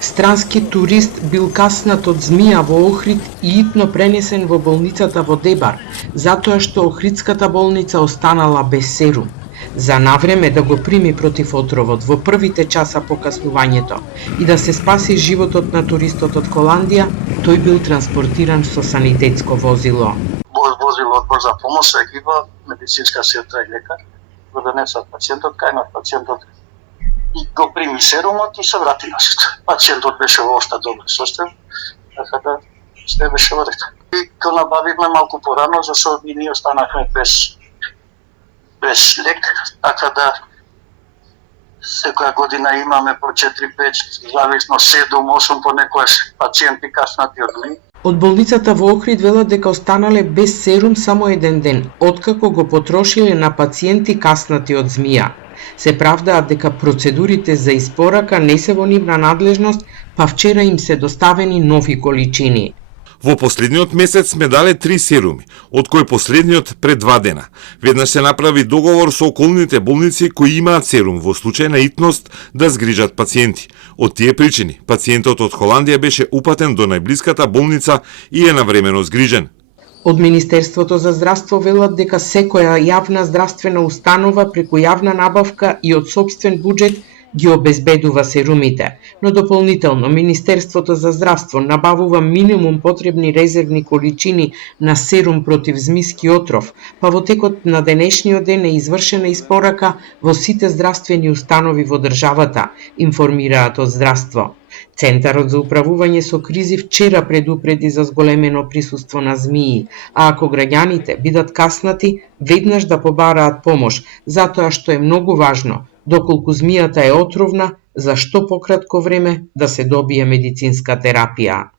Странски турист бил каснат од змија во Охрид и итно пренесен во болницата во Дебар, затоа што Охридската болница останала без серум. За навреме да го прими против отровот во првите часа по каснувањето и да се спаси животот на туристот од Холандија, тој бил транспортиран со санитетско возило. Возило одбор за помош, екипа, медицинска сестра и лекар, го донесат пациентот, кајнат пациентот и го прими серумот и се врати назад. Пациентот беше во оста добар состојба, така да се беше во ред. И го набавивме малку порано, зашто и ние останахме без лек, така да секоја година имаме по 4-5, зависно 7-8 понекогаш пациенти каснати од ми. Од болницата во Охрид велат дека останале без серум само еден ден, откако го потрошиле на пациенти каснати од змија. Се правдаат дека процедурите за испорака не се во нивна надлежност, па вчера им се доставени нови количини. Во последниот месец сме дале 3 серуми, од кои последниот пред 2 дена. Веднаш се направи договор со околните болници кои имаат серум во случај на итност да згрижат пациенти. Од тие причини, пациентот од Холандија беше упатен до најблиската болница и е навремено згрижен. Од Министерството за здравство велат дека секоја јавна здравствена установа преку јавна набавка и од сопствен буџет ги обезбедува серумите, но дополнително Министерството за здравство набавува минимум потребни резервни количини на серум против змиски отров, па во текот на денешниот ден е извршена испорака во сите здравствени установи во државата, информираат од здравство. Центарот за управување со кризи вчера предупреди за зголемено присуство на змии, а ако граѓаните бидат каснати, веднаш да побараат помош, затоа што е многу важно, доколку змијата е отровна, за што пократко време да се добие медицинска терапија.